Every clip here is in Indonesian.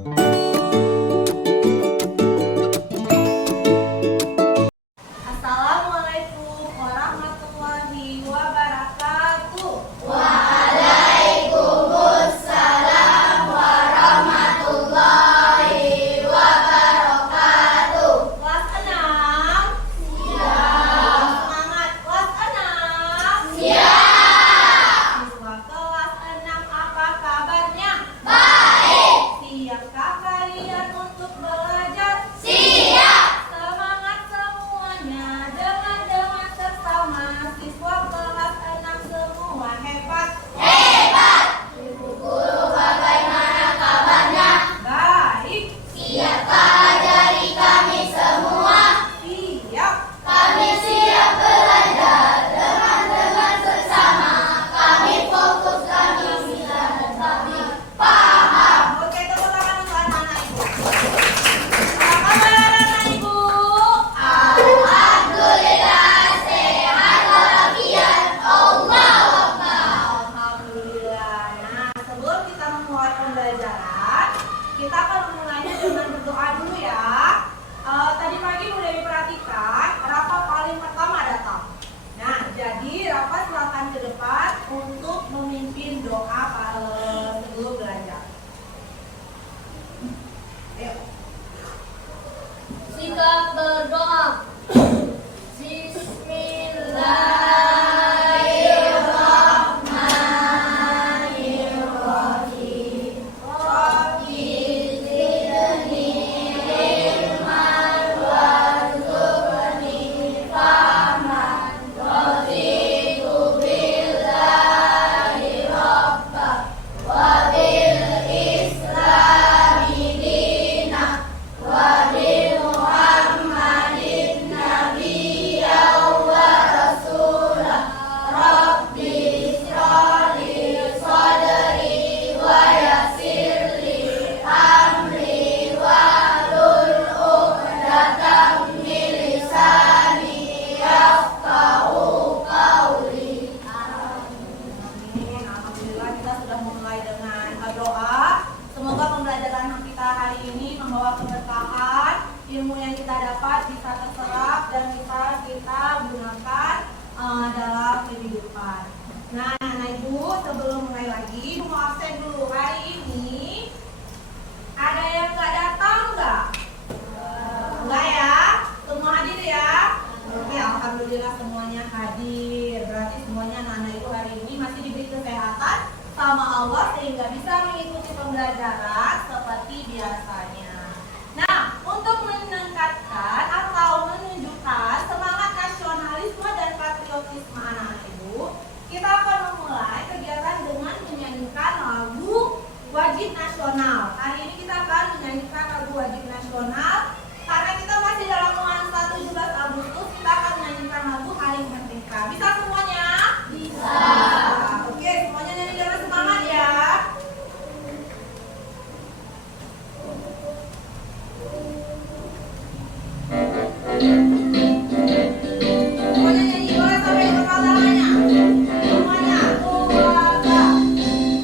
Assalamualaikum warahmatullahi wabarakatuh. Waalaikumsalam warahmatullahi wabarakatuh. Kelas 6. Siap. Semangat kelas 6. Siap. Siswa kelas 6, apa kabarnya? Baik. Siapkah kalian untuk belajar? Siap. Semangat semuanya, dengan sesama siswa kelas 6 semua hebat. Hebat. Ibu guru bagaimana kabarnya? Baik. Siapkah ajari kami semua? Siap. Kami siap belajar dengan sesama. Kami fokus, kami siap dan kami paham. Oke, tepuk tangan untuk anak-anak ibu. Apa kabar anak-anak ibu? Alhamdulillah sehat walafiat. Allahu Akbar. Alhamdulillah. Nah, sebelum kita memulai pembelajaran, kita akan memulainya dengan berdoa dulu ya. Tadi pagi udah diperhatikan, Rafa paling pertama datang. Nah, jadi Rafa silakan ke depan untuk memimpin doa sebelum belajar. Ayo. Sikap berdoa. Bismillahirrahmanirrahim. Rabbi zidni ilman warzuqni fahman. Raditu billahi rabba wa bil islami dina wa bi Muhammadin nabiyya wa rasula. Rabbi israli sadri wa yassirli amri wahlul 'uqdatam min lisani yafqahu qawli. Amin. Alhamdulillah kita sudah memulai dengan doa. Semoga pembelajaran kita hari ini membawa keberkahan, ilmu yang kita dapat bisa terserap dan bisa kita gunakan dalam kehidupan. Nah, anak ibu, sebelum mulai lagi, ibu mau absen dulu. Hari ini ada yang nggak datang nggak? Enggak ya? Semua hadir ya? Oke, alhamdulillah semuanya hadir. Berarti semuanya anak-anak ibu hari ini masih diberi kesehatan sama Allah sehingga bisa mengikuti pembelajaran seperti biasanya. Nah, untuk meningkatkan atau menunjukkan semangat nasionalisme dan patriotisme anak-anak ibu, kita akan memulai kegiatan dengan menyanyikan lagu wajib nasional. Hari ini kita akan menyanyikan lagu wajib nasional. Karena kita masih dalam nuansa 17 Agustus, kita akan menyanyikan lagu Hari Merdeka. Bisa semuanya? Bisa. Oke, semuanya nyanyi dengan semangat ya. Semuanya nyanyi, boleh sampai ke tangannya. Semuanya, 2, 3.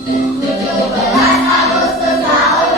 17 Agustus tahun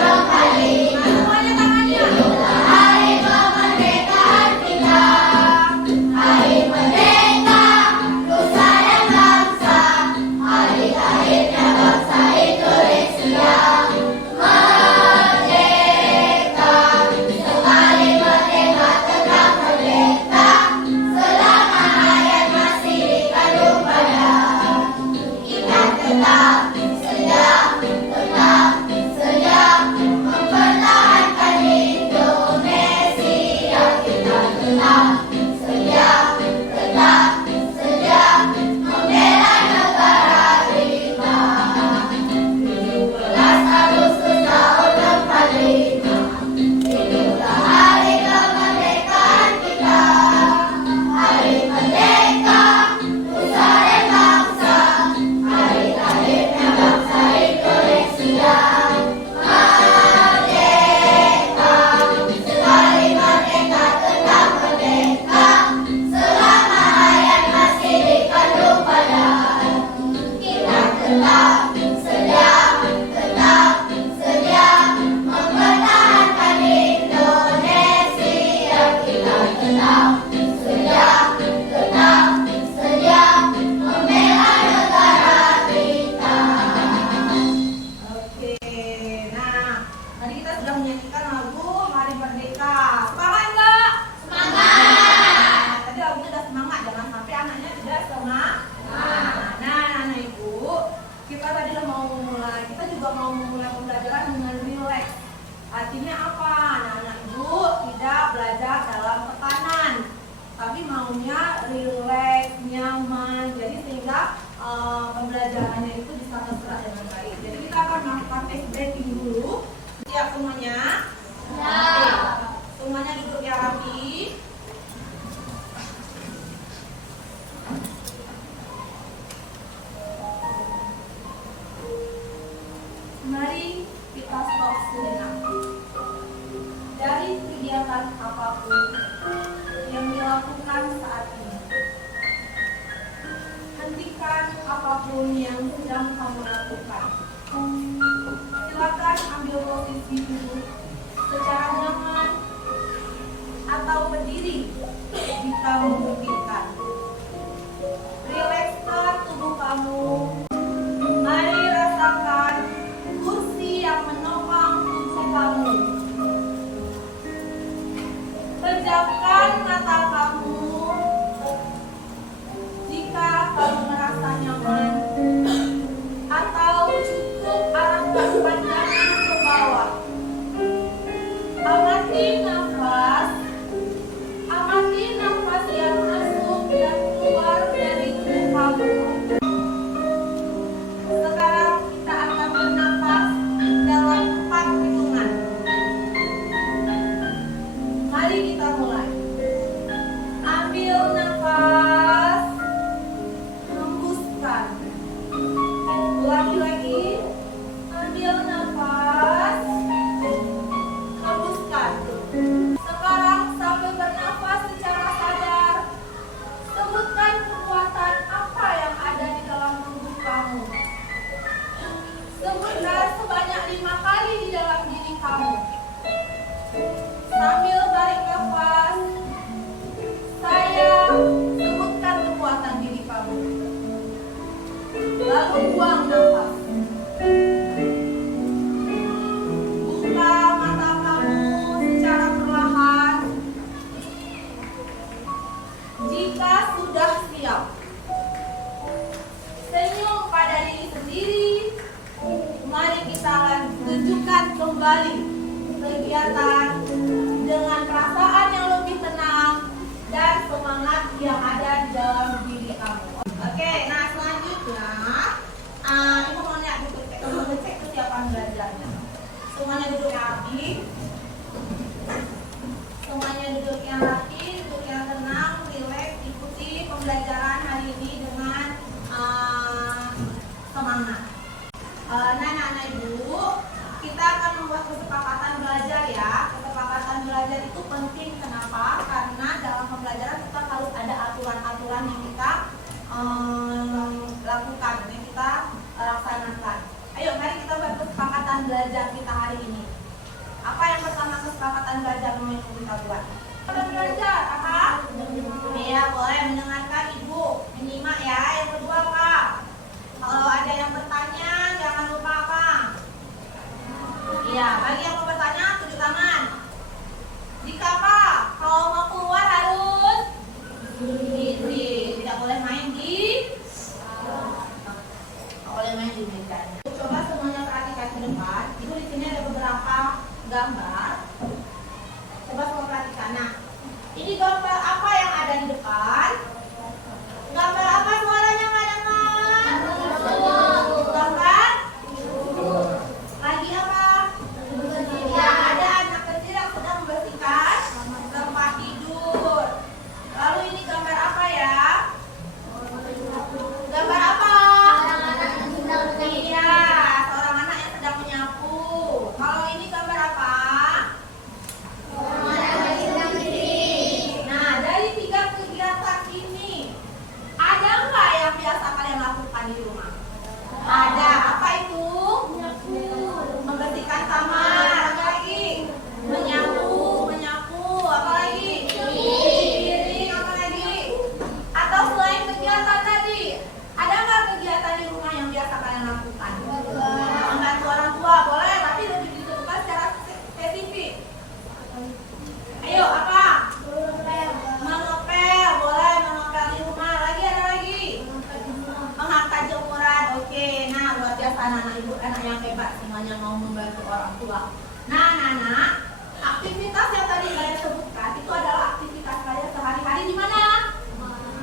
sudah menyanyikan lagu Hari Merdeka. Semangat nggak? Semangat. Tadi lagunya udah semangat, jangan sampai anaknya tidak semangat. Nah, anak ibu, kita tadi udah mau memulai. Kita juga mau memulai pembelajaran dengan relax. Artinya apa? Anak ibu tidak belajar dalam tekanan, tapi maunya relax, nyaman. Jadi sehingga pembelajarannya itu bisa terserap dengan baik. Jadi kita akan melakukan ice breaking dulu. Siap semuanya? Siap. Semuanya duduk yang rapi. Mari kita stop sejenak. Dari kegiatan apapun yang dilakukan saat ini, hentikan apapun yang sedang kamu lakukan. Silakan ambil posisi duduk secara nyaman atau berdiri jika memungkinkan. Rilekskan tubuh kamu. Mari rasakan kursi yang menopang tubuh kamu. Pejamkan mata kamu jika kamu merasa nyaman, atau cukup arahkan pandangan ke bawah. Amati nafas yang masuk dan keluar dari tubuh kamu. Sekarang kita akan bernafas dalam 4 hitungan. Mari kita mulai. Ambil nafas, hembuskan. Ulangi lagi. Ambil nafas, hembuskan. Sekarang sambil bernafas secara sadar, sebutkan kekuatan apa yang ada di dalam tubuh kamu. Sebutkan sebanyak 5 kali di dalam diri kamu. Sambil tarik nafas, saya sebutkan kekuatan diri kamu. Lalu buang nafas. Buka mata kamu secara perlahan. Jika sudah siap, senyum pada diri sendiri. Mari kita lanjutkan kembali kegiatan dengan perasaan yang lebih tenang dan semangat yang ada di dalam diri kamu. Oke, nah selanjutnya ibu mau ngecek kesiapan belajarnya. Semuanya duduk yang rapi. Semuanya duduk yang rapi, duduk yang tenang, rileks, ikuti pembelajaran hari ini dengan semangat. Nah, anak ibu, kita akan membuat kesepakatan belajar ya. Kesepakatan belajar itu penting, kenapa? Karena dalam pembelajaran kita harus ada aturan-aturan yang kita lakukan, yang kita laksanakan. Ayo, mari kita buat kesepakatan belajar kita hari ini. Apa yang pertama kesepakatan belajar mau kita buat? Kita belajar, apa? Iya, boleh mendengarkan ibu, menyimak ya. Yang kedua apa? Kalau ada yang bertanya, jangan lupa apa? Iya, bagi yang mau bertanya, tunjuk tangan. Jika apa? Kalau mau keluar harus tidak boleh main di boleh main di meja. Coba semuanya perhatikan ke depan. Itu di sini ada beberapa gambar. Coba semua perhatikan. Nah, ini gambar apa yang ada di depan? Gambar apa suaranya nggak dengar? Gambar? Lagi apa? Ya, ada anak kecil yang sedang membersihkan tempat tidur. Lalu ini gambar apa ya? Gambar apa? Iya, seorang anak yang sedang menyapu. Kalau ini gambar apa? anak-anak, aktivitas yang tadi saya sebutkan itu adalah aktivitas saya sehari-hari di mana?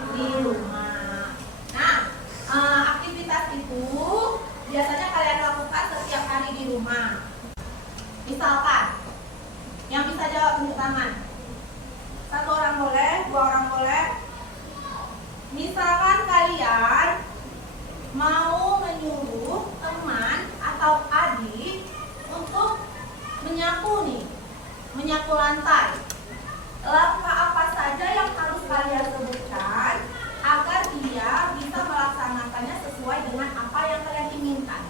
Di rumah. Nah, aktivitas itu biasanya kalian lakukan setiap hari di rumah. Misalkan, yang bisa jawab tunjuk tangan. 1 orang boleh, 2 orang boleh. Misalkan kalian mau menyuruh teman atau adik untuk menyapu nih, menyapu lantai. Langkah apa saja yang harus kalian sebutkan agar dia bisa melaksanakannya sesuai dengan apa yang kalian inginkan?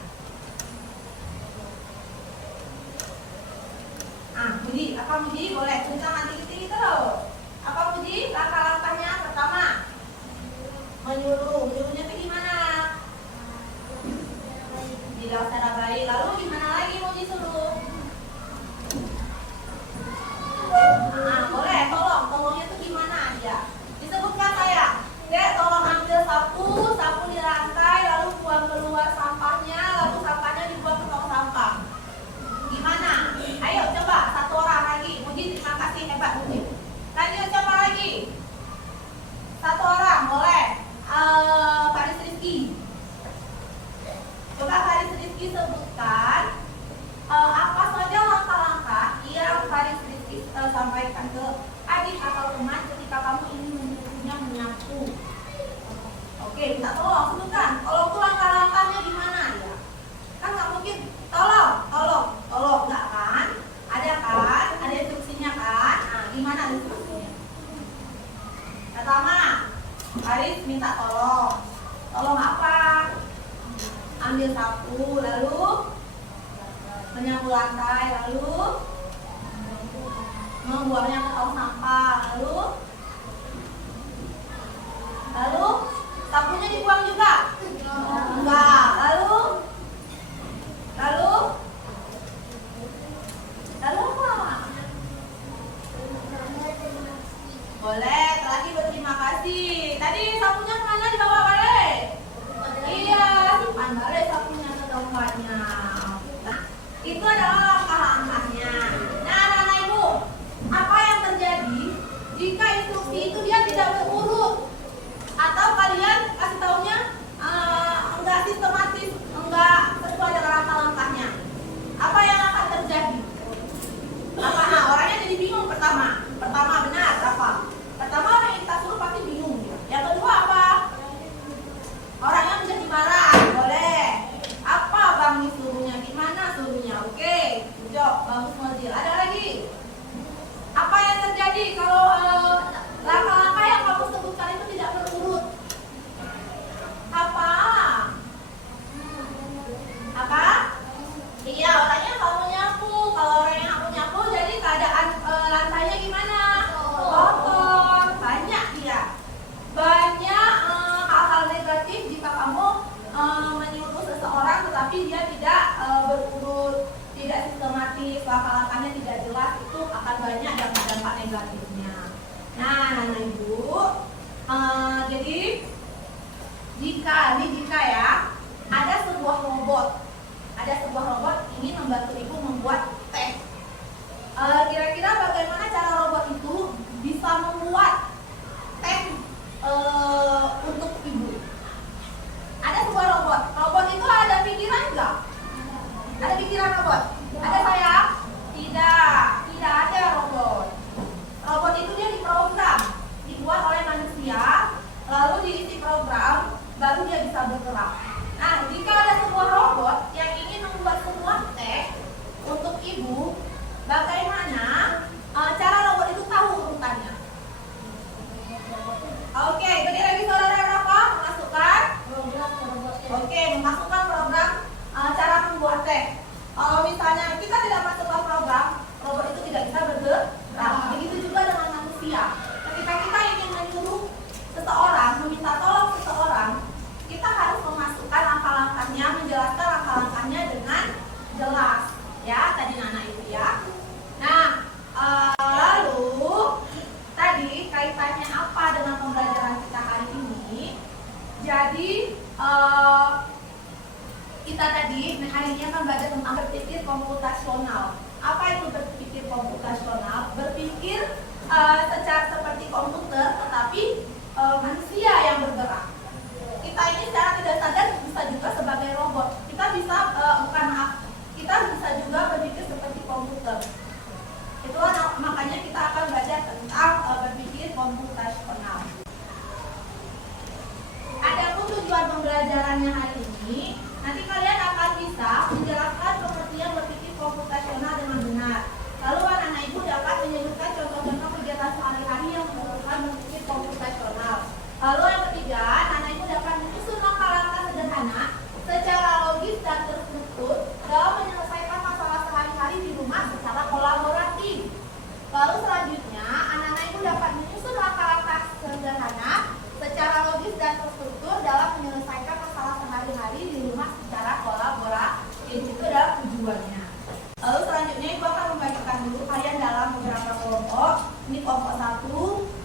Budi, apa Budi? Boleh tunjuk tangan tinggi-tinggi terus. Apa Budi? Langkah-langkahnya pertama, menyuruhnya itu gimana? Bilang secara baik. Lalu gimana lagi mau disuruh? Boleh, tolongnya itu gimana aja? Disebutkan saya. Dek, tolong ambil sapu di lantai, lalu buang keluar sampahnya, lalu sampahnya dibuang ke tong sampah. Gimana? Ayo coba 1 orang lagi. Budi, terima kasih, hebat Budi. Lanjut, coba lagi. 1 orang, boleh. Faris Rizky. Coba Faris Rizky sebutkan apa saja langkah-langkah yang Faris Rizky sampaikan ke adik atau teman ketika kamu ingin menyuruhnya menyapu. Oke, minta tolong sebutkan. Kalau itu langkah-langkahnya gimana ya? Kan nggak mungkin tolong nggak kan? Ada kan? Ada instruksinya kan? Nah, gimana instruksinya? Pertama, Faris minta tolong. Tolong apa? Ambil sapu, lalu menyapu lantai, lalu membuangnya ke tong sampah, lalu sapunya dibuang juga? Enggak. Lalu apa? Boleh, tadi berterima kasih. Tadi sapunya kemana dibawa balik? Iya, simpan balik sapunya ke tempatnya. Nah, itu adalah langkah-langkahnya. Nah, anak-anak ibu, apa yang terjadi jika instruksi itu dia tidak berurut? Atau kalian kasih taunya enggak sistematis, enggak sesuai dengan langkah-langkahnya? Apa yang akan terjadi? Orangnya jadi bingung pertama benar apa? Pertama orang yang kita suruh pasti bingung. Yang kedua apa? Orangnya menjadi marah. Boleh. Apa bang disuruhnya? Gimana suruhnya? Oke, jawab bagus Modil. Ada lagi? Apa yang terjadi kalau langkah-langkah yang kamu sebutkan itu tidak berurut? Apa? Iya, orangnya kamu nyapu. Kalau orangnya kamu nyapu, jadi keadaan lantainya gimana? Kotor, banyak dia. Banyak hal-hal negatif jika kamu menyuruh seseorang tetapi dia tidak berurut, tidak sistematis, langkah-langkahnya tidak jelas, itu akan banyak dampak negatifnya. Nah, anak ibu, jadi jika ya ada sebuah robot ingin membantu ibu membuat teh. Kira-kira bagaimana cara robot itu bisa membuat teh untuk ibu? Ada sebuah robot itu ada pikiran nggak? Ada pikiran robot? Ada sayang? Tidak ada robot. Robot itu dia diprogram, dibuat oleh manusia, lalu diisi program, baru dia bisa bergerak. Nah, jika ada sebuah robot yang ingin membuat semua teh untuk ibu, bagaimana cara robot itu tahu urutannya? Oke, beri lagi saudara berapa? Memasukkan? Oke, memasukkan program cara membuat teh. Kalau misalnya kita tidak masukkan program, robot itu tidak bisa bergerak. Begitu juga dengan manusia. Ketika kita ingin menyuruh seseorang, meminta tolong seseorang, kita harus memasukkan langkah-langkahnya, menjelaskan langkah-langkahnya dengan jelas. Ya, tadi Nana itu ya. Nah, lalu tadi kaitannya apa dengan pembelajaran kita hari ini? Jadi kita tadi hari ini akan belajar tentang berpikir komputasional. Apa itu berpikir pembelajarannya hari ini, nanti kalian akan bisa menjelaskan pengertian berpikir komputasional dengan benar. Lalu anak-anak ibu dapat menyebutkan contoh-contoh kegiatan sehari-hari yang membutuhkan berpikir komputasional. Lalu yang ketiga, anak-anak ibu dapat menyusun langkah-langkah sederhana secara logis dan terstruktur dalam menyelesaikan masalah sehari-hari di rumah secara kolaboratif. Lalu selanjutnya, anak-anak ibu dapat menyusun langkah-langkah sederhana secara logis dan terstruktur dalam menyelesaikan masalah sehari-hari di rumah secara kolaboratif. Itu adalah tujuannya. Lalu selanjutnya ibu akan membagikan dulu kalian dalam beberapa kelompok. Ini kelompok 1,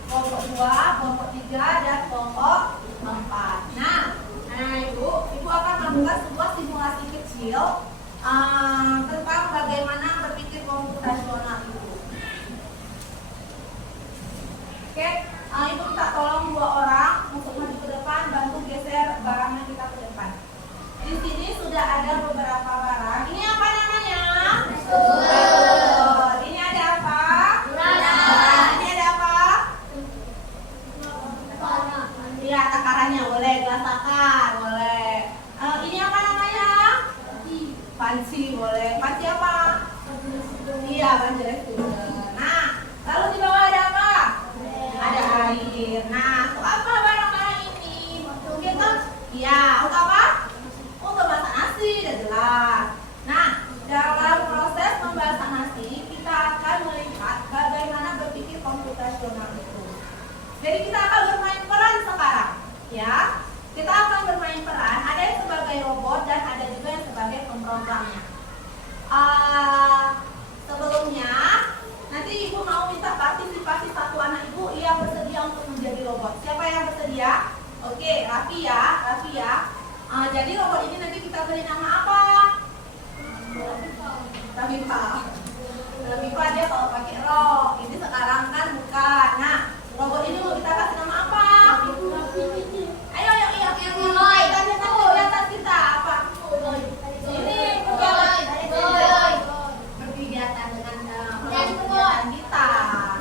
kelompok 2, kelompok 3, dan kelompok 4. Nah ibu akan melakukan sebuah simulasi kecil tentang bagaimana berpikir komputasional itu. Oke, ibu minta tolong 2 orang untuk maju ke depan, bantu geser barangnya kita ke depan. Di sini sudah ada beberapa barang. Ini apa namanya? Ini ada apa? Ini ada apa? Iya, takarannya boleh, gelas takar boleh. Ini apa namanya? Panci boleh. Panci apa? Iya, panci student. Nah, lalu di bawah ada apa? Ada air. Nah, untuk apa barang-barang ini? Mungkin kan? Iya, untuk apa? Untuk masak nasi, udah jelas. Nah, dalam proses memasak nasi, kita akan melihat bagaimana berpikir komputasional itu. Jadi kita akan bermain peran sekarang, ya. Kita akan bermain peran. Ada yang sebagai robot dan ada juga yang sebagai pemrogramnya. Sebelumnya, nanti ibu mau minta partisipasi satu anak ibu yang bersedia untuk menjadi robot. Siapa yang bersedia? Oke, Raffi ya. Jadi robot ini nanti kita beri nama apa? Raffifa dia kalau pakai rok. Ini sekarang kan bukan. Nah, robot ini mau kita kasih nama apa? Ayo, tanya dulu di atas kita apa? Ini berkegiatan dengan kegiatan kita.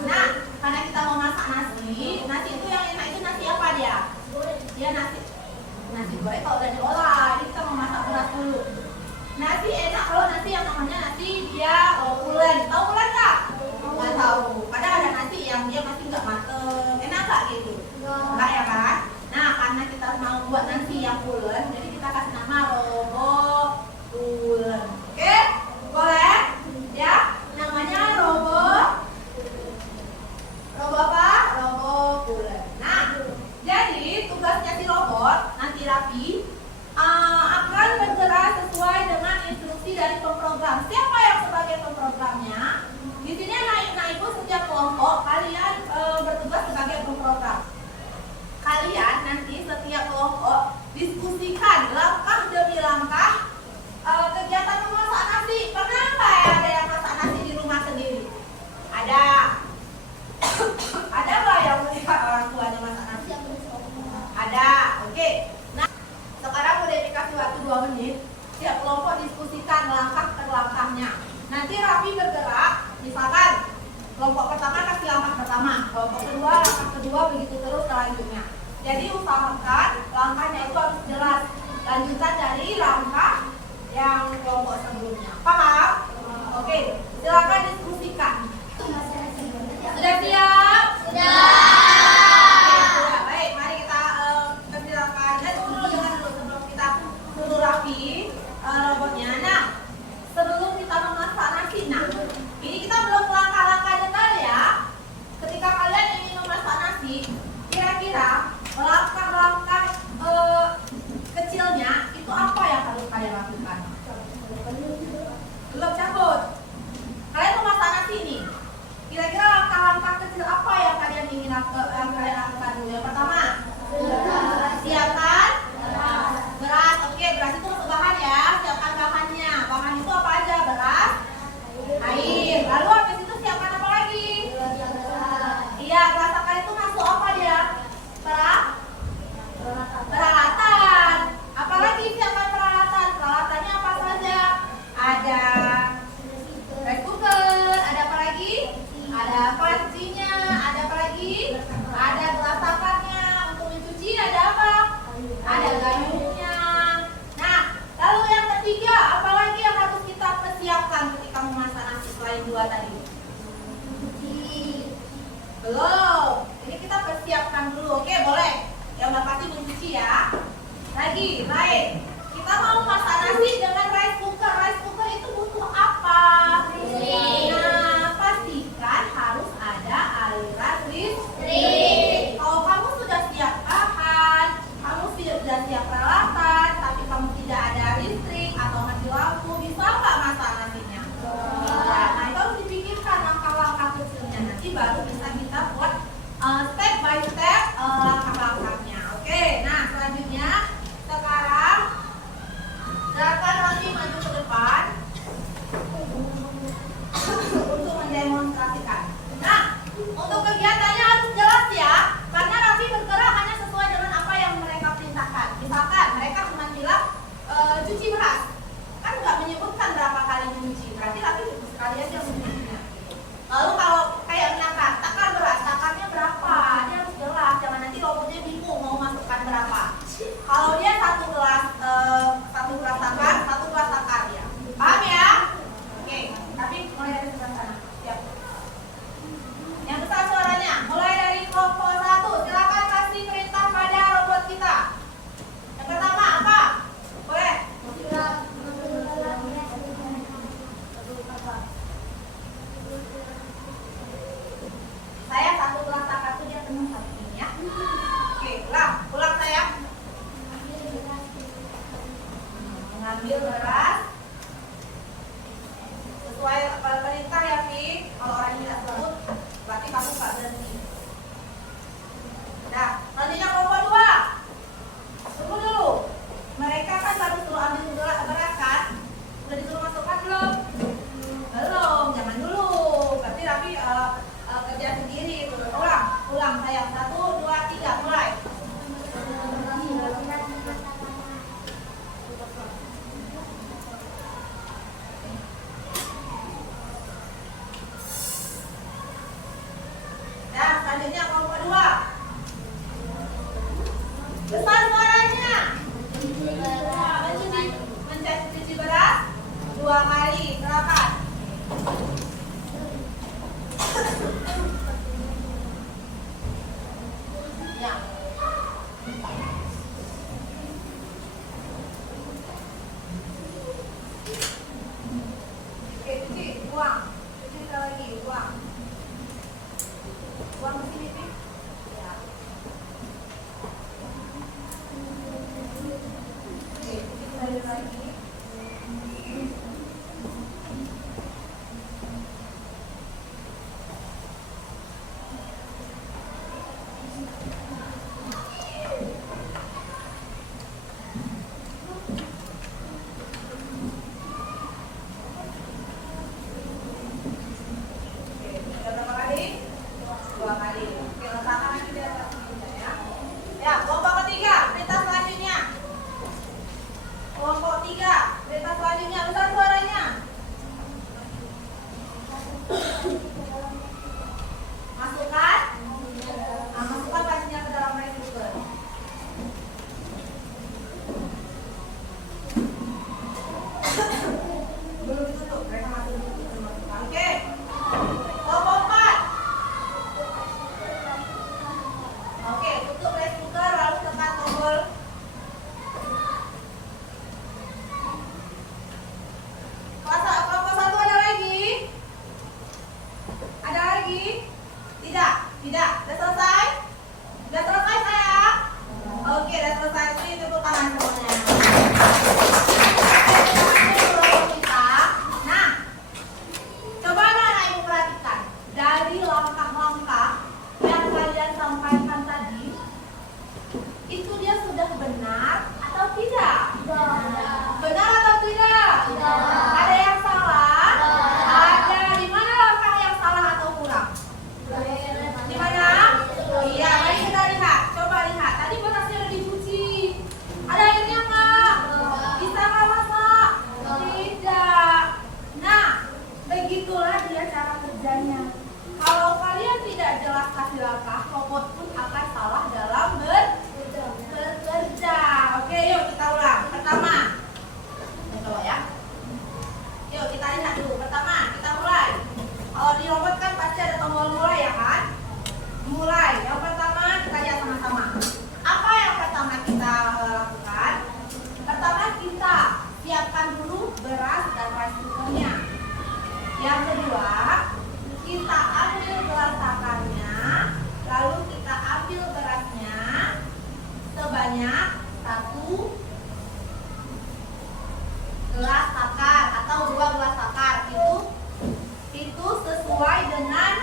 Nah, karena kita mau masak nasi itu yang enak itu nasi apa dia? Dia nasi goreng kalau udah diolah. Jadi kita mau masak beras dulu. Nasi enak kalau nasi yang namanya nasi dia pulen. Tahu pulen nggak? Nggak tahu. Padahal ada nasi yang dia masih nggak mateng. Enak nggak gitu? Enggak ya kan? Nah, karena kita mau buat nasi yang pulen, jadi kita kasih nama robot pulen. Oke? Boleh? Ya? Namanya robot apa? Robot pulen. Nah, jadi tugasnya si robot nanti Raffi akan bergerak sesuai dengan instruksi dari pemrogram. Siapa yang sebagai pemprogramnya? Di sini anak ibu setiap kelompok kalian bertugas sebagai pemprogram. Kalian nanti setiap kelompok diskusikan langkah demi langkah kegiatan memasak nasi. Pernah nggak ya ada yang masak nasi di rumah sendiri? Ada. Ada nggak yang melihat orang tuanya masak nasi? Ada. Oke. Nah, sekarang udah dikasih waktu 2 menit. Setiap kelompok diskusikan langkah per langkahnya. Nanti Raffi bergerak. Misalkan kelompok pertama kasih langkah pertama, kelompok kedua langkah kedua, begitu terus selanjutnya. Jadi usahakan langkahnya itu harus jelas, lanjutan dari langkah yang kelompok sebelumnya. Paham? Oke, silakan diskusikan. Sudah siap? Sudah. Baik, mari kita persilakan. Dan dulu jangan dulu sebelum kita suruh Raffi robotnya. Nah, sebelum kita memasak nasi, nah ini kita belum langkah-langkah detail ya. Ketika kalian ingin memasak nasi, kira-kira langkah-langkah kecilnya itu apa yang harus kalian lakukan? Belum cabut. Kalian memasak Belum. Ini kita persiapkan dulu. Oke, boleh. Yang udah pasti mencuci ya. Lagi, lain. Kita mau masak nasi dengan rice cooker. Rice cooker itu butuh apa? Listrik. Nah, pastikan harus ada aliran listrik. Listrik. Kalau kamu sudah siap bahan, kamu sudah siap peralatan, tapi kamu tidak ada listrik atau mati lampu, bisa nggak masak nasinya? Nah, itu harus dipikirkan langkah-langkah kecilnya. Nanti baru bisa kita buat step by step langkah-langkahnya. Oke, nah selanjutnya sekarang gerakan lagi maju ke depan untuk mendemonstrasikan. Nah, untuk kegiatannya harus jelas ya, karena Raffi bergerak hanya sesuai dengan apa yang mereka perintahkan. Misalkan mereka cuma bilang cuci beras, kan nggak menyebutkan berapa kali mencuci, berarti Raffi cukup sekali aja mencucinya. Lalu kalau kayak misalkan takar beras, takarnya berapa? Dia harus jelas, jangan nanti robotnya bingung mau masukkan berapa. Kalau dia satu gelas takar ya. Paham ya? Oke, tapi mulai dari sebelah sana. Siap. Yang besar suaranya, mulai dari kelompok 1. Silakan kasih perintah pada robot kita. Yang pertama apa? Boleh. Saya satu gelas takar itu dia penuh satu ini ya. Oke, ulang saya. Mengambil beras sesuai perintah ya, Fi. Kalau orang tidak sebut, berarti kamu nggak berhenti. Nah, selanjutnya kelompok 2. Tunggu dulu. Mereka kan baru suruh ambil beras kan? Udah disuruh masukkan belum? Belum, jangan dulu. Berarti Raffi kerja sendiri. Ulang sayang. 1, 2, 3, mulai. Nah, selanjutnya kelompok 2. Besar suaranya. Mencuci beras 2 kali. Silakan. Ya. Oke, cuci, buang. Cuci sekali lagi, buang. Buang ke sini, Pi. Ya. Oke, cuci sekali lagi. Oke, berapa kali? 2 kali. Oke, letakkan lagi di atas meja ya. Ya, kelompok ketiga, perintah selanjutnya. Kelompok 3, perintah selanjutnya. Besar suaranya. Masukkan. Nah, masukkan nasinya ke dalam rice cooker. Belum ditutup, mereka masih masukkan. Oke. Kelompok 4. Oke, tutup rice cooker lalu tekan tombol. Kelompok 1 ada lagi? Ada lagi? Tidak. Sudah selesai? Sudah selesai sayang? Oke, sudah selesai. Ini tepuk tangan semuanya. Nah, coba anak ibu perhatikan dari langkah-langkah yang kalian sampaikan tadi, itu dia sudah benar atau tidak? Benar atau tidak? Ada yang salah? Ada. Di mana langkah yang salah atau kurang? Di mana? Iya, mari kita lihat. Coba lihat. Tadi berasnya udah dicuci. Ada airnya nggak? Bisa nggak masak? Tidak. Nah, begitulah dia cara kerjanya. Kalau kalian tidak jelas kasih langkah, robot pun akan salah dalam bekerja. Oke, yuk kita ulang. Pertama, coba ya. Yuk kita lihat dulu. Pertama, kita mulai. Kalau di mulai. Yang pertama kita lihat sama-sama. Apa yang pertama kita lakukan? Pertama kita siapkan dulu beras dan rice cookernya. Yang kedua, kita ambil gelas takarnya, lalu kita ambil berasnya sebanyak 1 gelas takar atau 2 gelas takar. Itu sesuai dengan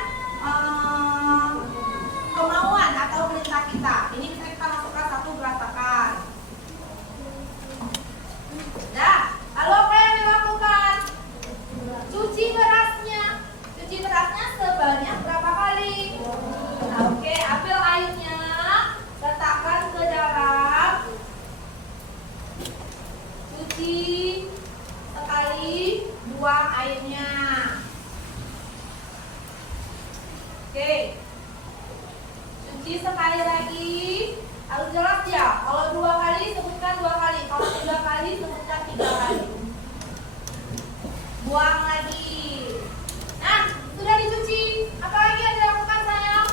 kemauan atau perintah kita. Ini bisa kita masukkan 1 gelas takar. Nah, lalu apa yang dilakukan? Cuci berasnya. Cuci berasnya sebanyak berapa kali? Nah, oke, ambil airnya, letakkan ke dalam. Cuci sekali, buang airnya. Oke. Cuci sekali lagi. Harus jelas ya. Kalau 2 kali sebutkan 2 kali. Kalau 3 kali sebutkan 3 kali. Buang lagi. Nah, sudah dicuci. Apa lagi yang dilakukan sayang?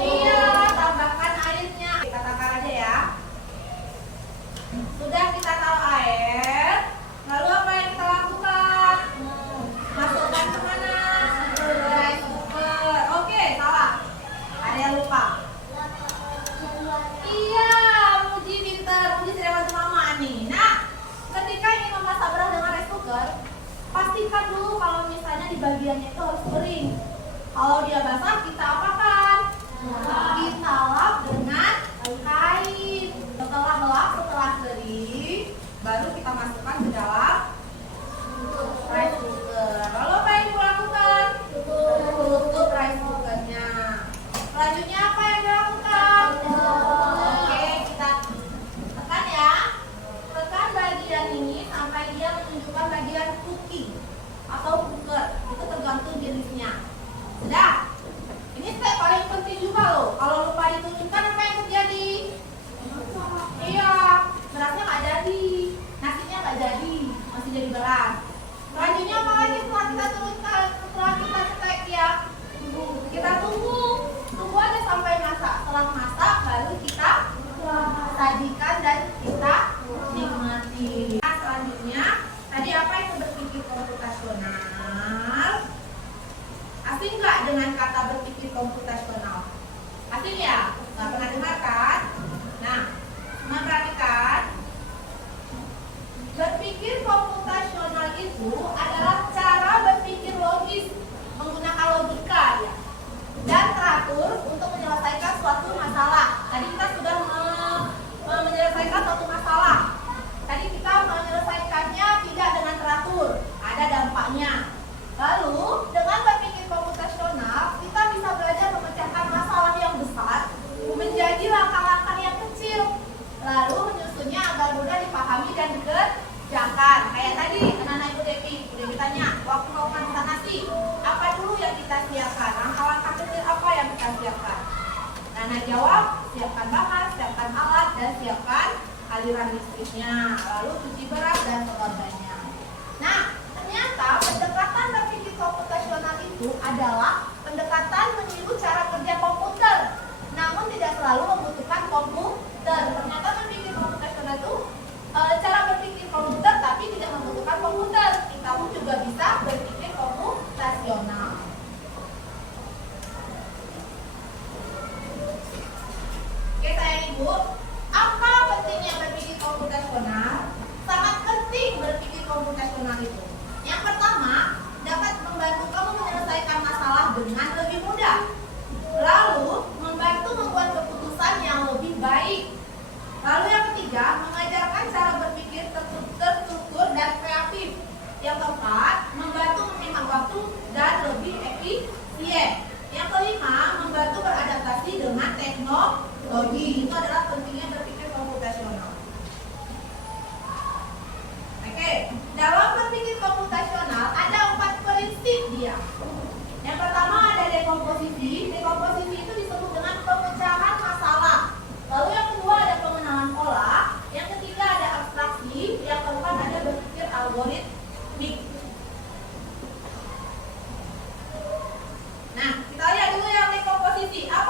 Iya, tambahkan airnya. Kita takar aja ya. Sudah kita taruh air. Lalu apa yang kita lakukan? Masukkan ke mana? Ke rice cooker. Oke, salah. Ada yang lupa. Iya, Muji pintar. Muji sudah bantu mama nih. Nah, ketika ingin memasak beras dengan rice cooker, pastikan dulu kalau misalnya di bagiannya itu harus kering. Kalau dia basah, kita apakan? Kita lap dengan kain. Setelah lap, setelah kering, baru kita masukkan ke dalam rice cooker. Lalu apa yang dilakukan? Tutup rice cookernya. Selanjutnya apa yang dilakukan? Oke, kita tekan ya. Tekan bagian ini sampai dia menunjukkan bagian cooking atau cooker. Itu tergantung jenisnya. Sudah. Ini step paling penting juga loh. Kalau lupa ditunjukkan apa yang terjadi? Iya, berasnya nggak jadi, nasinya nggak jadi, masih jadi beras. Selanjutnya apa lagi setelah kita turunkan, setelah kita cetek ya? Kita tunggu aja sampai masak. Setelah masak baru kita sajikan dan kita nikmati. Nah, selanjutnya tadi apa itu berpikir komputasional? Asing nggak dengan kata berpikir komputasional? Asing ya? Nggak pernah dengar kan? Nah, perhatikan. Berpikir komputasional itu adalah cara berpikir logis menggunakan logika ya, dan teratur untuk menyelesaikan suatu masalah. Tadi kita sudah menyelesaikan suatu masalah. Tadi kita menyelesaikannya tidak dengan teratur, ada dampaknya. Lalu dengan berpikir komputasional kita bisa belajar memecahkan masalah yang besar menjadi langkah-langkah yang kecil, lalu menyusunnya agar mudah dipahami dan dikerjakan. Kayak tadi anak-anak Ibu Devi ditanya, waktu mau masak nasi, apa dulu yang kita siapkan? Langkah-langkah kecil apa yang kita siapkan? Nana jawab, siapkan bahan, siapkan alat, dan siapkan aliran listriknya, lalu cuci beras dan sebagainya. Nah, ternyata pendekatan berpikir komputasional itu adalah pendekatan meniru cara kerja komputer, namun tidak selalu membutuhkan komputer. Ternyata berpikir komputasional itu cara berpikir komputer tapi tidak membutuhkan komputer. Kita pun juga bisa berpikir komputasional. Oke sayang ibu, apa pentingnya berpikir komputasional? Sangat penting berpikir komputasional itu. Yang pertama, dapat membantu kamu menyelesaikan masalah dengan lebih mudah. Lalu, membantu membuat keputusan yang lebih baik. Lalu yang ketiga, mengajarkan cara berpikir terstruktur dan kreatif. Yang keempat, membantu menghemat waktu dan lebih efisien. Yang kelima, membantu beradaptasi dengan teknologi. Itu adalah pentingnya berpikir komputasional. Oke, dalam berpikir komputasional ada 4 prinsip dia. Yang pertama ada dekomposisi. Dekomposisi itu disebut dengan pemecahan masalah. Lalu yang kedua ada pengenalan pola. Yang ketiga ada abstraksi. Yang keempat ada berpikir algoritmik. Nah, kita lihat dulu yang dekomposisi. Apa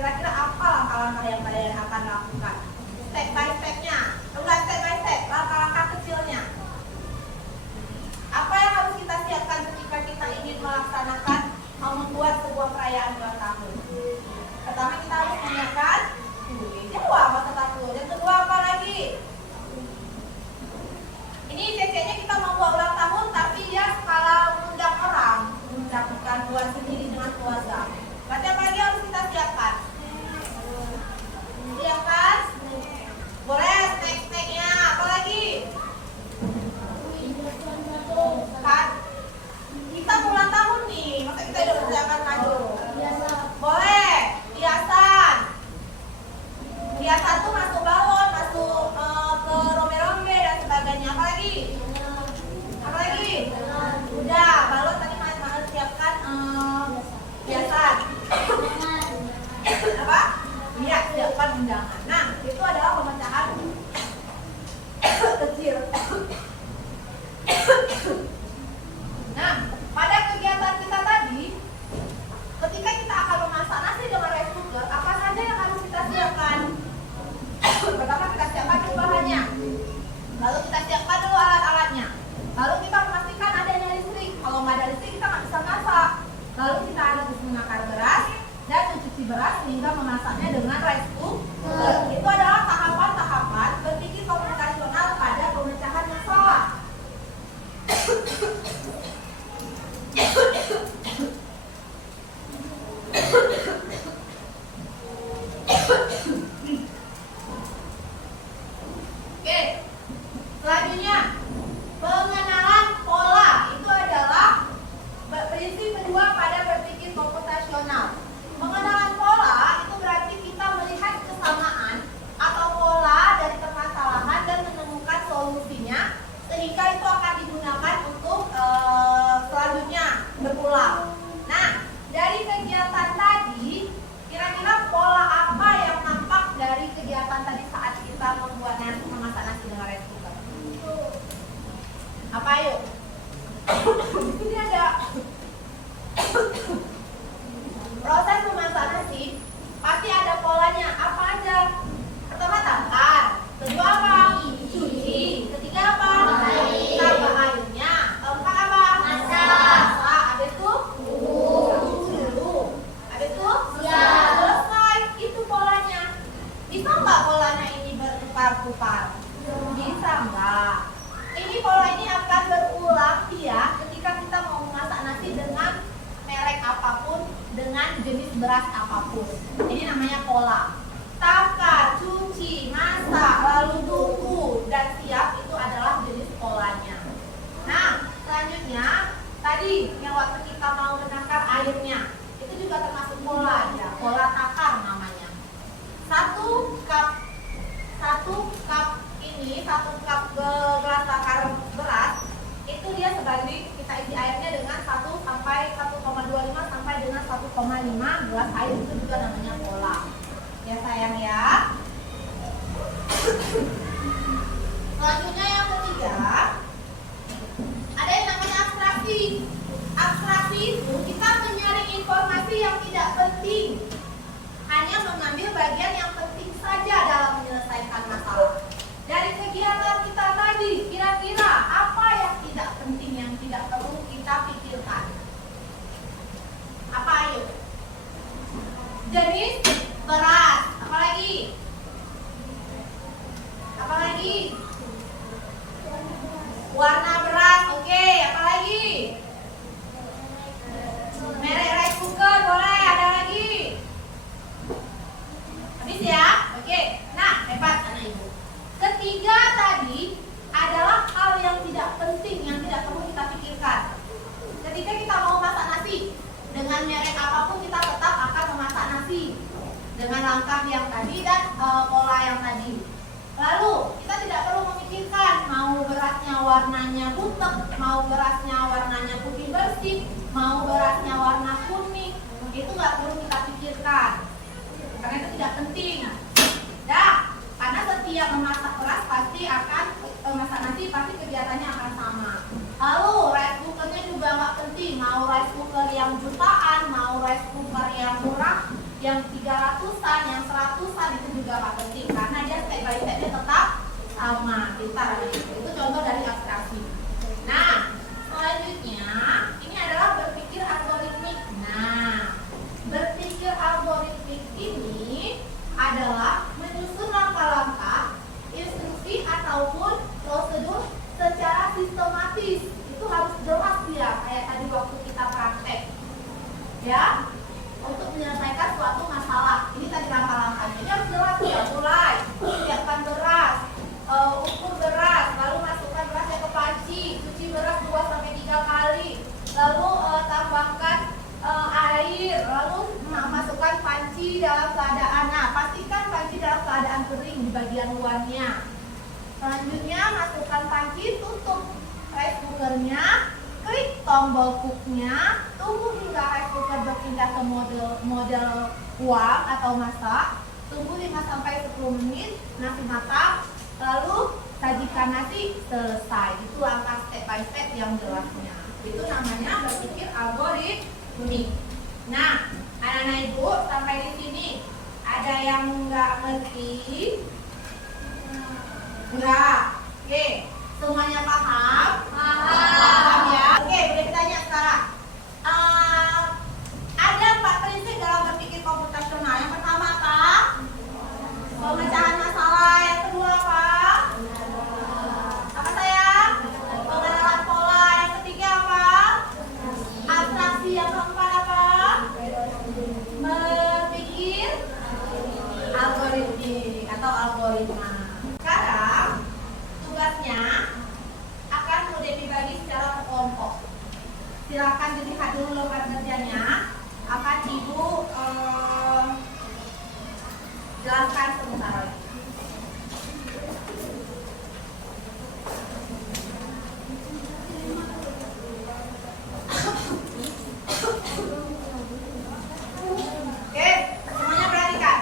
Kira-kira apa langkah-langkah yang kalian akan lakukan? Step by step-nya, enggak step by step, langkah-langkah kecilnya. Apa yang harus kita siapkan ketika kita ingin melaksanakan membuat sebuah perayaan ulang tahun? Pertama kita harus menyiapkan jawab masa takut. Yang kedua apa lagi? Ini CC-nya kita mau buat ulang tahun, tapi dia skala mengundang orang, bukan buat sendiri dengan keluarga. Berarti apa lagi harus kita siapkan? Siapkan? Boleh snack-snacknya. Apa lagi? Kan? Kita mau ulang tahun nih, masa kita udah siapkan kado? Boleh. Hiasan. Hiasan tuh masuk balon, masuk ke rombe-rombe dan sebagainya. Apa lagi? Apa lagi? Udah, balon tadi Mas siapkan hiasan. Apa? Iya, siapkan undangan. Nah, itu adalah pemecahan kecil. Nah, pada kegiatan kita tadi, ketika kita akan memasak nasi dengan rice cooker, apa saja yang harus kita siapkan? Pertama kita siapkan dulu bahannya, lalu kita siapkan dulu alat-alatnya, lalu kita memastikan adanya listrik. Kalau nggak ada listrik kita nggak bisa masak. Lalu kita harus menakar beras dan mencuci beras sehingga memasaknya dengan rice cooker. Itu adalah tahapan-tahapan berpikir komunikasional pada pemecahan masalah. Oke, selanjutnya pengenalan pola. Itu adalah prinsip kedua pada berpikir komputasional. Pengenalan pola itu berarti kita melihat kesamaan atau pola dari permasalahan dan menemukan solusinya, sehingga itu akan digunakan untuk selanjutnya berulang. Nah, dari kegiatan tadi, kira-kira pola apa yang nampak dari kegiatan tadi saat kita membuat nasi, memasak nasi dengan rice cooker? Apa yuk? Di sini ada proses memasak nasi, pasti ada polanya. Apa aja? Pertama takar, kedua apa? Cuci, ketiga apa? Tambah airnya, keempat apa? Masak. Habis itu tunggu dulu. Habis itu selesai. Itu polanya. Bisa nggak polanya ini bertukar-tukar? Bisa nggak? Ini pola ini akan berulang ya ketika kita mau memasak nasi dengan merek apapun, dengan jenis beras apapun. Ini namanya pola. Takar, cuci, masak, lalu tunggu dan siap, itu adalah jenis polanya. Nah, selanjutnya tadi yang waktu kita mau menakar airnya, itu juga termasuk pola ya, pola takar namanya. Satu cup gelas takar beras, itu dia sebagai kita isi airnya dengan 1 sampai 1,25 sampai dengan 1,5 gelas air, itu juga namanya pola. Ya sayang ya. Selanjutnya yang ketiga, ada yang namanya abstraksi. Abstraksi itu kita menyaring informasi yang tidak penting, hanya mengambil bagian yang penting saja dalam menyelesaikan masalah. Dari kegiatan kita tadi, kira-kira apa yang tidak penting, yang tidak perlu kita pikirkan? Apa ayo? Jenis beras, apalagi? Apalagi? Warna beras, oke. Apalagi? Merek rice cooker, boleh. Ada lagi? Habis ya? Oke. Nah, hebat anak ibu. Ketiga tadi adalah hal yang tidak penting, yang tidak perlu kita pikirkan. Ketika kita mau masak nasi, dengan merek apapun kita tetap akan memasak nasi dengan langkah yang tadi dan pola yang tadi. Lalu kita tidak perlu memikirkan mau berasnya warnanya butek, mau berasnya warnanya putih bersih, mau berasnya warna kuning, itu nggak perlu kita pikirkan karena itu tidak penting. Dah, karena setiap memasak beras pasti akan memasak nasi pasti kegiatannya akan sama. Lalu rice cookernya juga nggak penting, mau rice cooker yang jutaan, mau rice cooker yang murah, yang 300-an, yang 100-an itu juga nggak penting karena dia step by stepnya tetap sama. Pintar itu contoh dari abstraksi. Nah, selanjutnya ini adalah berpikir algoritmik. Nah, berpikir algoritmik ini adalah menyusun langkah-langkah, instruksi ataupun prosedur secara sistematis. Itu harus jelas ya, kayak tadi waktu kita praktek. Ya, untuk menyelesaikan suatu masalah. Ini tadi langkah-langkahnya. Ini harus jelas ya, mulai siapkan beras, ukur beras, lalu masukkan berasnya ke panci, cuci beras 2-3 kali, lalu tambahkan air, lalu masukkan panci dalam keadaan, pastikan panci dalam keadaan kering di bagian luarnya. Selanjutnya masukkan panci, tutup rice cookernya, klik tombol cooknya, tunggu hingga rice cooker berpindah ke model uap atau masak, tunggu 5-10 menit, nasi matang, lalu sajikan nasi, selesai. Itu langkah step by step yang jelasnya. Itu namanya berpikir algoritmik. Nah, anak-anak ibu sampai di sini ada yang nggak ngerti? Enggak. Oke, semuanya paham? Paham ya. Oke, boleh ditanya sekarang. Ada 4 prinsip dalam berpikir komputasional. Yang pertama apa? Pemecahan masalah. Yang kedua apa? Apa sayang? Pengenalan pola. Yang ketiga apa? Abstraksi. Yang keempat apa? Berpikir algoritmik atau algoritma. Sekarang tugasnya akan mudah dibagi secara kelompok. Silakan dilihat dulu lembar kerjanya. Akan ibu jelaskan sebentar lagi. Oke, semuanya perhatikan.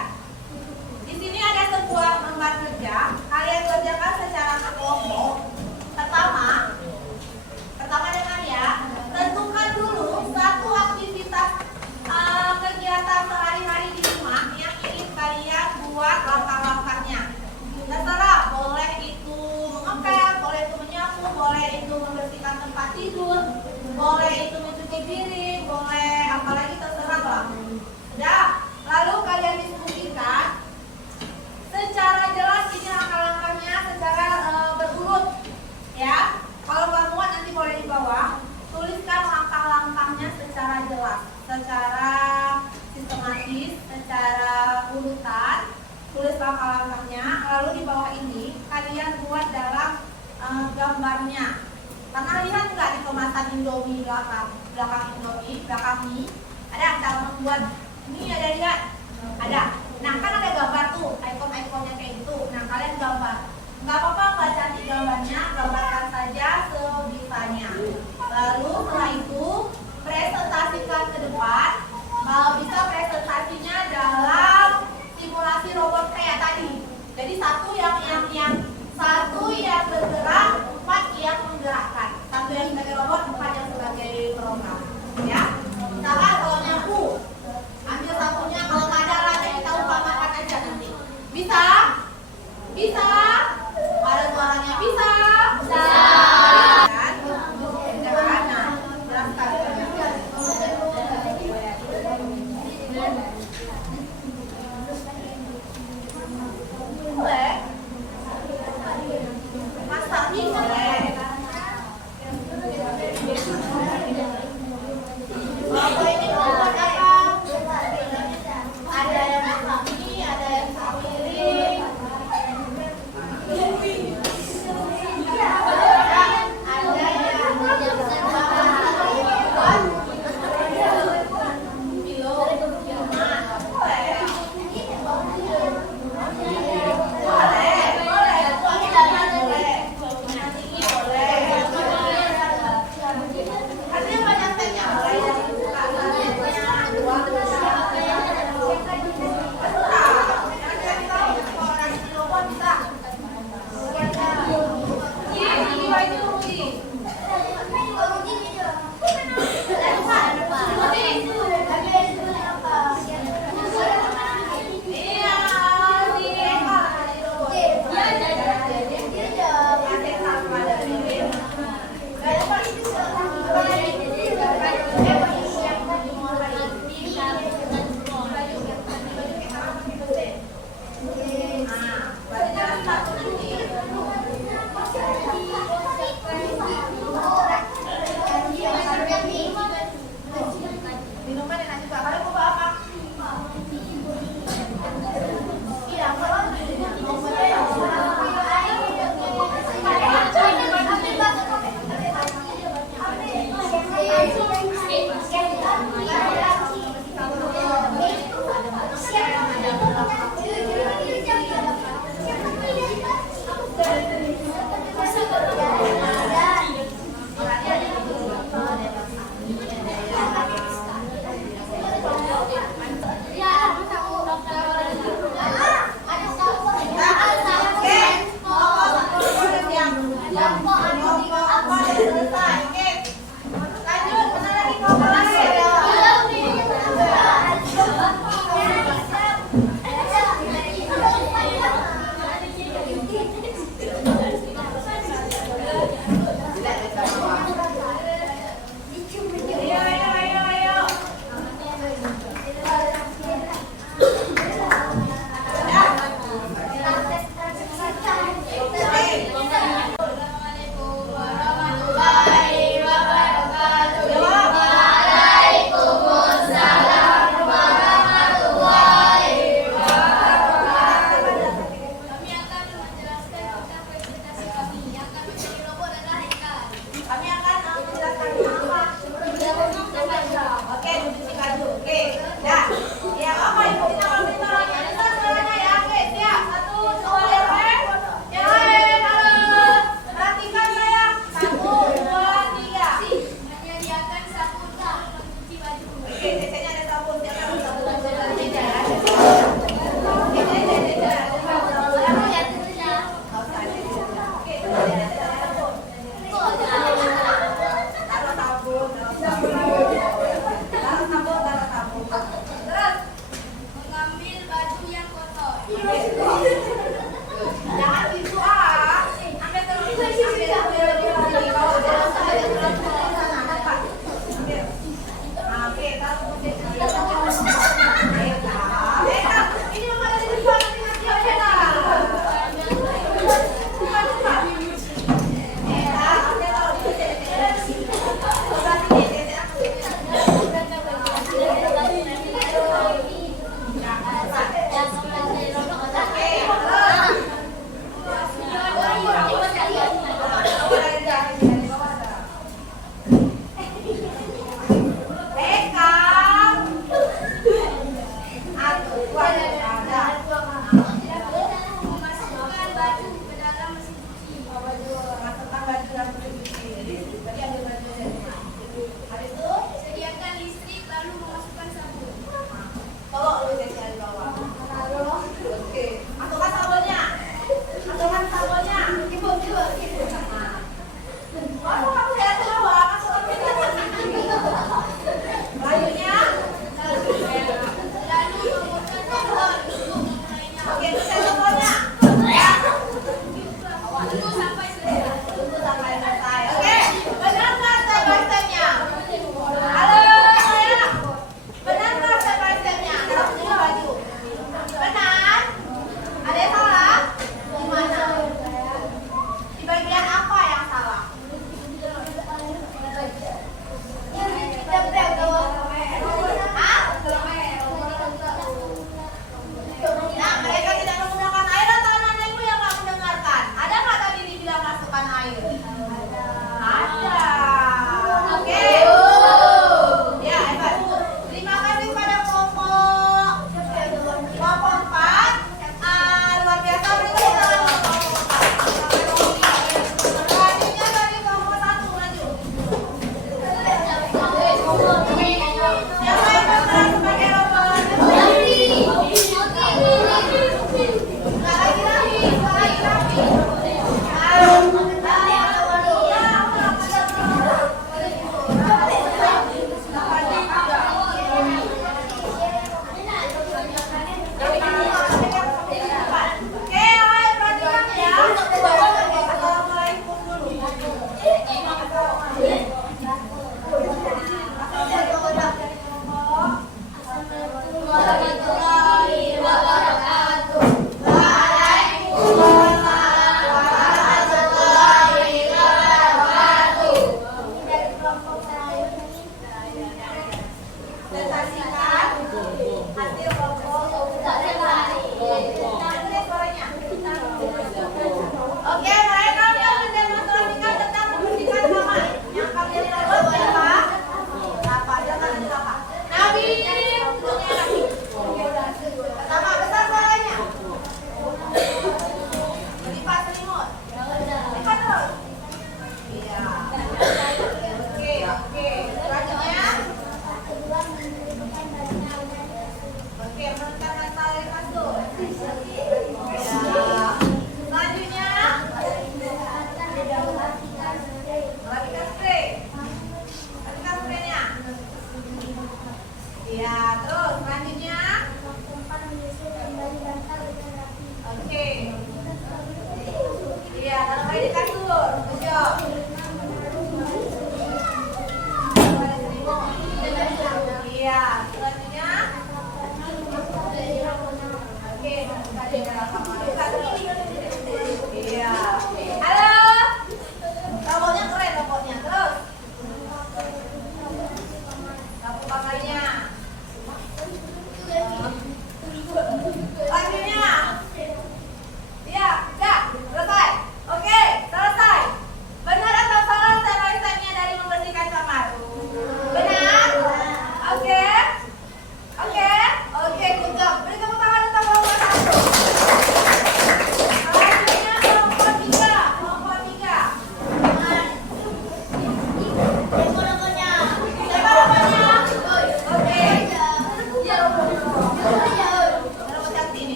Di sini ada sebuah lembar kerja. Kalian kerjakan secara kelompok. Pertama dengan ya, tentukan dulu satu aktivitas kegiatan sehari-hari di rumah yang ingin kalian buat langkah-langkahnya. Terserah, boleh itu mengepel, boleh itu menyapu, boleh itu membersihkan tempat tidur, boleh itu mencuci piring, boleh apalagi terserah lah. Sudah, lalu kalian diskusikan secara jelas ini langkah-langkahnya secara berurut ya. Kalau nggak muat nanti boleh di bawah tuliskan langkah-langkahnya secara jelas, secara sistematis, secara urutan. Tulis langkah-langkahnya, lalu di bawah ini kalian buat dalam gambarnya. Pernah lihat nggak di kemasan Indomie belakang Indomie, belakang mie ada cara membuat ini, ada lihat? Ada. Nah, kan ada gambar tuh, ikon-ikonnya kayak gitu. Nah, kalian gambar. Nggak apa-apa nggak cantik gambarnya, gambarkan saja sebisanya. Lalu setelah itu presentasikan ke depan. Kalau bisa presentasinya dalam simulasi robot kayak tadi. Jadi satu yang bergerak, 4 yang menggerakkan. Satu yang sebagai robot, 4 yang sebagai program. Ya. Misalkan kalau nyapu, ambil sapunya, kalau nggak ada alatnya kita umpamakan aja nanti. Bisa? Bisa? Ada suaranya bisa? Bisa. Kan? Nah, jelaskan. Boleh? Masak nih boleh.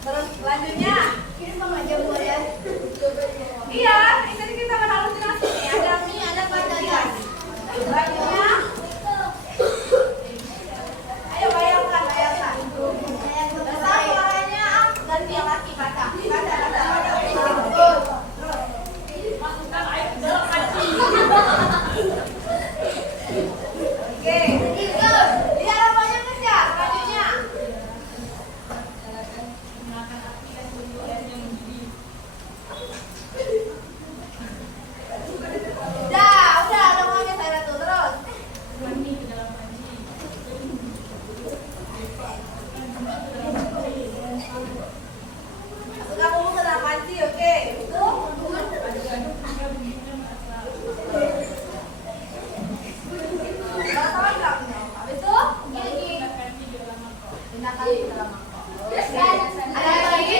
Terus selanjutnya. Ini sama aja buat ya. Iya, ini kita berhalusinasi nih. Ada mie, ada kacang. Selanjutnya. Ayo bayangkan, bayangkan. Besar suaranya ganti yang laki kaca. Kaca. Masukkan air ke dalam panci. Oke. Lihat apanya kerja. Selanjutnya. Udah ngomongnya saya tuh terus. Masukkan bumbu ke dalam panci, oke? Tahu nggak? Habis itu pindahkan ke dalam mangkok. Ada lagi?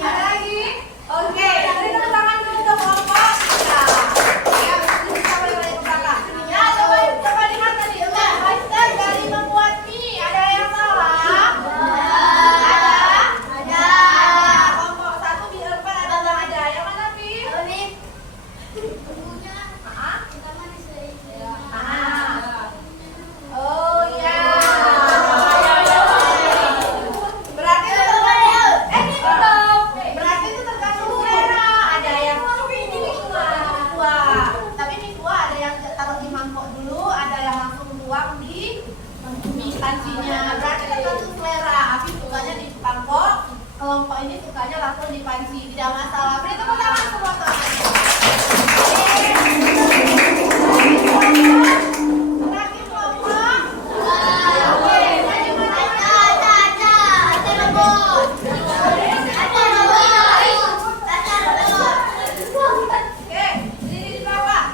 Ada lagi? Oke, beri tepuk tangan dulu untuk kelompok kita. Ya, kita balik ke belakang. Ya, coba lihat tadi. Step dari membuat mie. Ada yang salah? Ada. Kelompok 1 di depan ada. Yang mana, Pi? Oh iya. Berarti itu berarti itu tergantung selera. Ada yang mie kuah. Tapi mie kuah ada yang taruh di mangkok dulu, ada yang langsung tuang di mie pancinya. Berarti tergantung selera. Api sukanya di mangkok, kelompok ini sukanya langsung di panci. Tidak masalah. Beri tepuk tangan semua teman-teman. Terakhir kelompok. Oke, di bawah.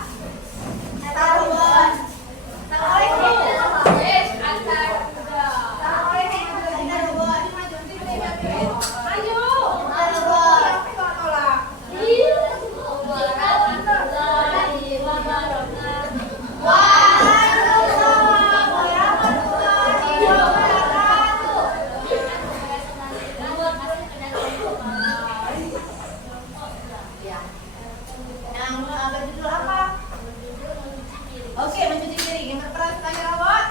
Yang berjudul apa? Oke, mencuci piring. Yang berperan sebagai robot?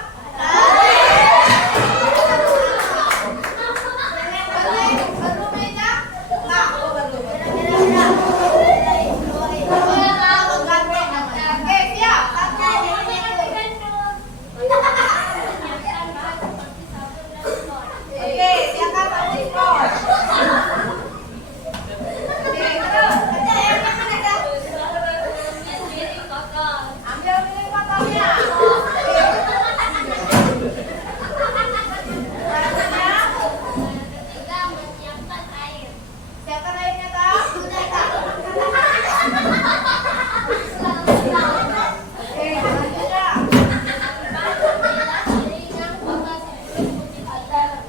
Perlu meja? Enggak, perlu. Gantung namanya. Oke, siap. Oke, siapkan sabun diskon. Oke, terus. Ambil piring kotornya. Siapkan airnya, tak? Oke, selanjutnya.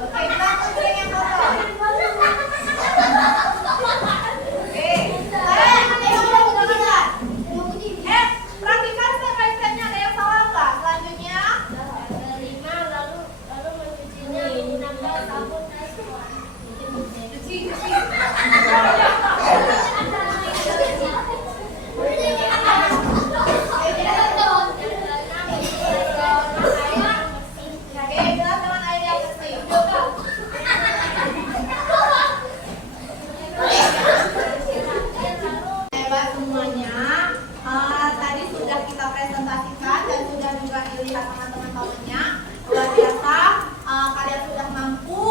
Oke, basuh piring yang kotor. Oke, perhatikan step by step-nya, ada yang salah nggak? Selanjutnya. Cuci. Oke, bilas dengan air yang bersih. Hebat semuanya. Tadi sudah kita presentasikan dan sudah juga dilihat teman-teman temannya. Luar biasa. Kalian sudah mampu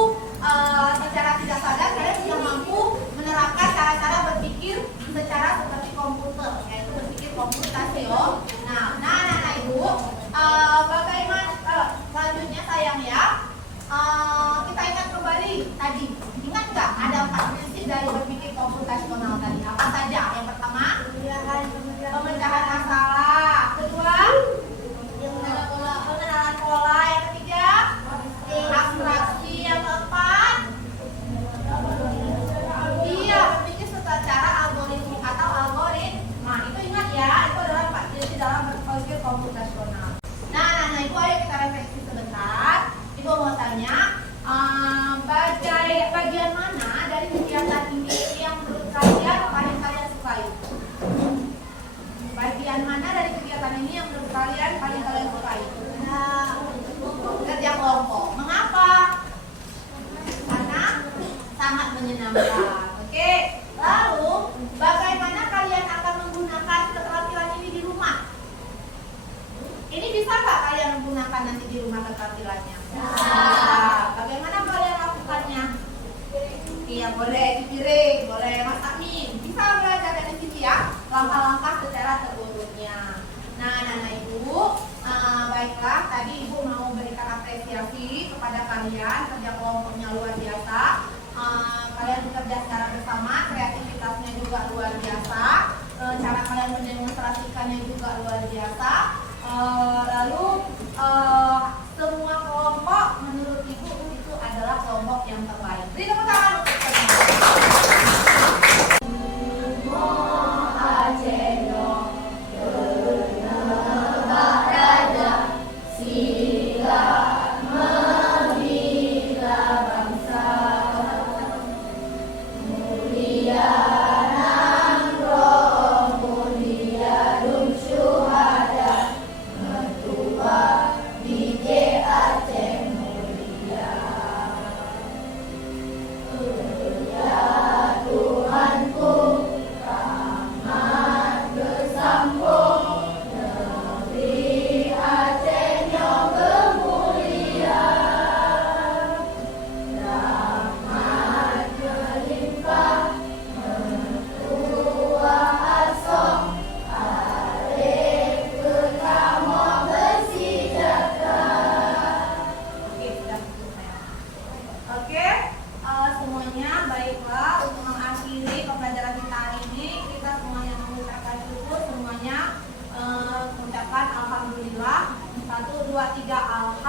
menyenangkan. Oke, lalu bagaimana kalian akan menggunakan keterampilan ini di rumah? Ini bisa nggak kalian menggunakan nanti di rumah keterampilannya? Nah, bagaimana kalian lakukannya? Iya, boleh piring, boleh masak mie. Bisa belajar dari sini ya, langkah-langkah secara terurutnya. Nah, anak-anak ibu, baiklah, tadi ibu mau berikan apresiasi kepada kalian, kerja kelompoknya luar biasa. Kalian bekerja secara bersama, kreativitasnya juga luar biasa, cara kalian mendemonstrasikannya juga luar biasa. Lalu semua kelompok menurut ibu itu adalah kelompok yang terbaik. Beri tepuk tangan untuk semua. Alhamdulillah. 1, 2, 3 alhamdulillah.